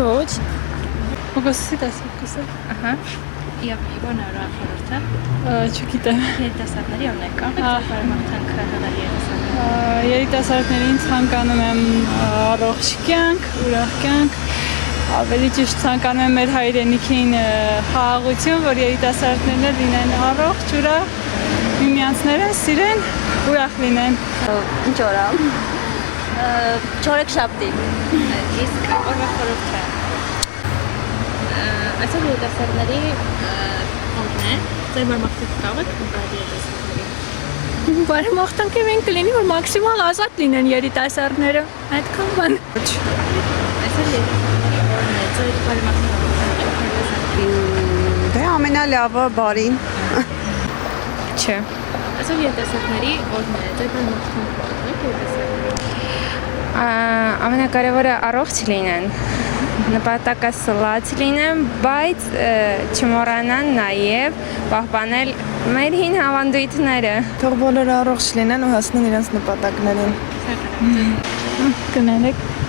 Ոչ։ Օգոստոսի 12-ը։ Ահա։ Եվ ո՞րն է օրախորհուրդը։ Չգիտեմ։ Երիտասարդների օրն կա։ Բարեմաղթանքը հնարի Երիտասարդներին ցանկանում եմ առողջ կյանք, ուրախ կյանք։ Ավելի ճիշտ ցանկանում եմ մեր հայրենիքին խաղաղություն, որ երիտասարդներն լինեն առողջ, ուրախ, միմյանցները սիրեն, ուրախ լինեն։ Ինչ օր է։ Չորեքշաբթի։ Իսկ օրախորհուրդը։ Այսօր երիտասարդների օրն է։ Ձեր բարեմաղթանքը կարող եք ուղղել երիտասարդներին։ Բարեմաղթանքը մենք կլինի, որ մաքսիմալ ազատ լինեն երիտասարդները։ Այդքան բան։ Այսօր երիտասարդների օրն է։ Ձեր բարեմաղթանքը Դե ամենալավը բարին։ Չէ։ Այսօր երիտասարդների օրն է։ Ձեր բարեմաղթանքը Ամենակարևորը առողջ լինեն, նպատակը սլաց լինեն, բայց չմոռանան նաև պահպանել մեր հին ավանդույթները։ Թող բոլորը առողջ լինեն ու հասնեն իրենց նպատակներին։ Կներեք։